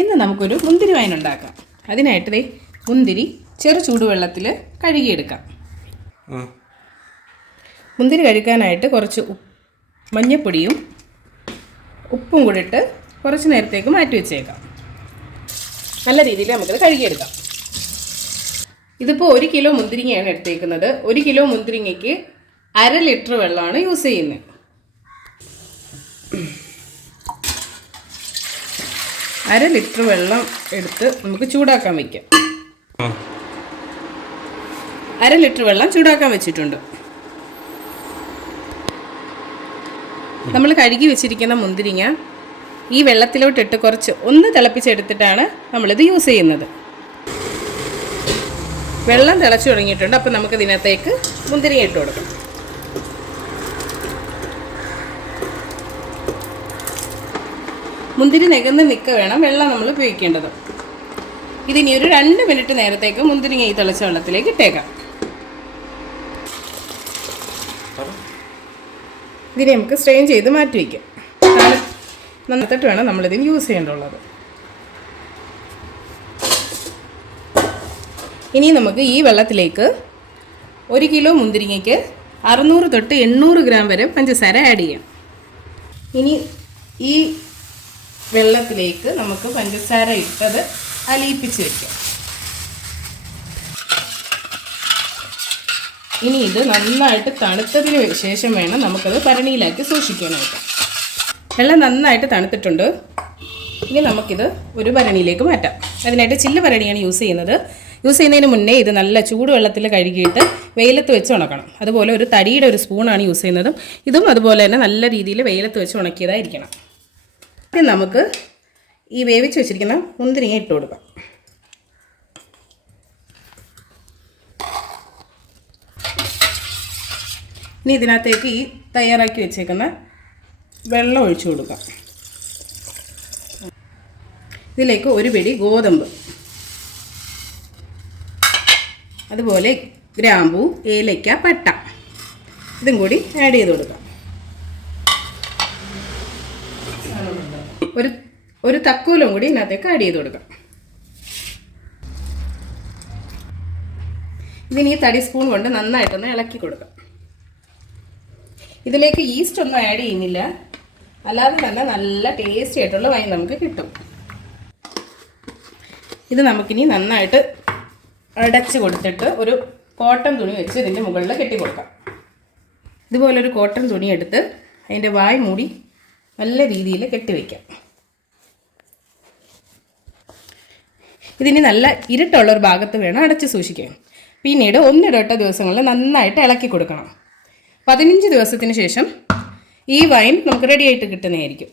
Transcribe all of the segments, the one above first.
ഇന്ന് നമുക്കൊരു മുന്തിരി വൈൻ ഉണ്ടാക്കാം. അതിനായിട്ട് മുന്തിരി ചെറു ചൂടുവെള്ളത്തിൽ കഴുകിയെടുക്കാം. മുന്തിരി കഴുകാനായിട്ട് കുറച്ച് മഞ്ഞൾപ്പൊടിയും ഉപ്പും കൂടി ഇട്ട് കുറച്ച് നേരത്തേക്ക് മാറ്റി വെച്ചേക്കാം. നല്ല രീതിയിൽ നമുക്കത് കഴുകിയെടുക്കാം. ഇതിപ്പോൾ 1 കിലോ മുന്തിരിങ്ങയാണ് എടുത്തേക്കുന്നത്. 1 കിലോ മുന്തിരിങ്ങയ്ക്ക് 1/2 ലിറ്റർ വെള്ളമാണ് യൂസ് ചെയ്യുന്നത്. അര ലിറ്റർ വെള്ളം എടുത്ത് നമുക്ക് ചൂടാക്കാൻ വയ്ക്കാം. 1/2 ലിറ്റർ വെള്ളം ചൂടാക്കാൻ വെച്ചിട്ടുണ്ട്. നമ്മൾ കഴുകി വെച്ചിരിക്കുന്ന മുന്തിരിങ്ങ ഈ വെള്ളത്തിലോട്ടിട്ട് കുറച്ച് ഒന്ന് തിളപ്പിച്ചെടുത്തിട്ടാണ് നമ്മളിത് യൂസ് ചെയ്യുന്നത്. വെള്ളം തിളച്ചു തുടങ്ങിയിട്ടുണ്ട്. അപ്പോൾ നമുക്ക് ഇതിനകത്തേക്ക് മുന്തിരിങ്ങ ഇട്ട് കൊടുക്കാം. മുന്തിരി നികന്ന് നിൽക്ക വേണം വെള്ളം നമ്മൾ ഉപയോഗിക്കേണ്ടത്. ഇതിനി ഒരു 2 മിനിറ്റ് നേരത്തേക്ക് മുന്തിരിങ്ങ ഈ തിളച്ച വെള്ളത്തിലേക്ക് ഇട്ടേക്കാം. ഇതിനെ നമുക്ക് സ്ട്രെയിൻ ചെയ്ത് മാറ്റി വയ്ക്കാം. നന്നിട്ട് വേണം നമ്മളിതിന് യൂസ് ചെയ്യേണ്ടുള്ളത്. ഇനി നമുക്ക് ഈ വെള്ളത്തിലേക്ക് 1 കിലോ മുന്തിരിങ്ങയ്ക്ക് 600 തൊട്ട് 800 ഗ്രാം വരെ പഞ്ചസാര ആഡ് ചെയ്യാം. ഇനി ഈ വെള്ളത്തിലേക്ക് നമുക്ക് പഞ്ചസാര ഇട്ടത് അലിയിപ്പിച്ച് വയ്ക്കാം. ഇനി ഇത് നന്നായിട്ട് തണുത്തതിന് ശേഷം വേണം നമുക്കത് ഭരണിയിലാക്കി സൂക്ഷിക്കാനായിട്ട്. വെള്ളം നന്നായിട്ട് തണുത്തിട്ടുണ്ട്. ഇനി നമുക്കിത് ഒരു ഭരണിയിലേക്ക് മാറ്റാം. അതിനായിട്ട് ചില്ല് ഭരണിയാണ് യൂസ് ചെയ്യുന്നത്. യൂസ് ചെയ്യുന്നതിന് മുന്നേ ഇത് നല്ല ചൂടുവെള്ളത്തിൽ കഴുകിയിട്ട് വെയിലത്ത് വെച്ച് ഉണക്കണം. അതുപോലെ ഒരു തടിയുടെ ഒരു സ്പൂണാണ് യൂസ് ചെയ്യുന്നത്. ഇതും അതുപോലെ തന്നെ നല്ല രീതിയിൽ വെയിലത്ത് വെച്ച് ഉണക്കിയതായിരിക്കണം. ആദ്യം നമുക്ക് ഈ വേവിച്ച് വെച്ചിരിക്കുന്ന മുന്തിരിങ്ങ ഇട്ട് കൊടുക്കാം. ഇനി ഇതിനകത്തേക്ക് ഈ തയ്യാറാക്കി വെച്ചേക്കുന്ന വെള്ളം ഒഴിച്ചു കൊടുക്കാം. ഇതിലേക്ക് ഒരു പിടി ഗോതമ്പ്, അതുപോലെ ഗ്രാമ്പൂ, ഏലയ്ക്ക, പട്ട ഇതും കൂടി ആഡ് ചെയ്ത് കൊടുക്കാം. ഒരു തക്കോലം കൂടി ഇതിനകത്തേക്ക് ആഡ് ചെയ്ത് കൊടുക്കാം. ഇതിന് ഈ തടി സ്പൂൺ കൊണ്ട് നന്നായിട്ടൊന്ന് ഇളക്കി കൊടുക്കാം. ഇതിലേക്ക് ഈസ്റ്റ് ഒന്നും ആഡ് ചെയ്യുന്നില്ല. അല്ലാതെ തന്നെ നല്ല ടേസ്റ്റി ആയിട്ടുള്ള വൈൻ നമുക്ക് കിട്ടും. ഇത് നമുക്കിനി നന്നായിട്ട് അടച്ച് കൊടുത്തിട്ട് ഒരു കോട്ടൺ തുണി വെച്ച് ഇതിൻ്റെ മുകളിൽ കെട്ടി കൊടുക്കാം. ഇതുപോലൊരു കോട്ടൺ തുണി എടുത്ത് അതിൻ്റെ വായ് മൂടി നല്ല രീതിയിൽ കെട്ടിവെക്കാം. ഇതിന് നല്ല ഇരുട്ടുള്ളൊരു ഭാഗത്ത് വേണം അടച്ച് സൂക്ഷിക്കാൻ. പിന്നീട് 1-2 ദിവസങ്ങളിൽ നന്നായിട്ട് ഇളക്കി കൊടുക്കണം. 15 ദിവസത്തിന് ശേഷം ഈ വൈൻ നമുക്ക് റെഡി ആയിട്ട് കിട്ടുന്നതായിരിക്കും.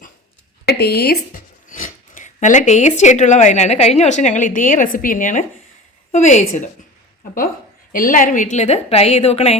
നല്ല ടേസ്റ്റി ആയിട്ടുള്ള വൈനാണ്. കഴിഞ്ഞ വർഷം ഞങ്ങൾ ഇതേ റെസിപ്പി തന്നെയാണ് ഉപയോഗിച്ചത്. അപ്പോൾ എല്ലാവരും വീട്ടിലിത് ട്രൈ ചെയ്ത് നോക്കണേ.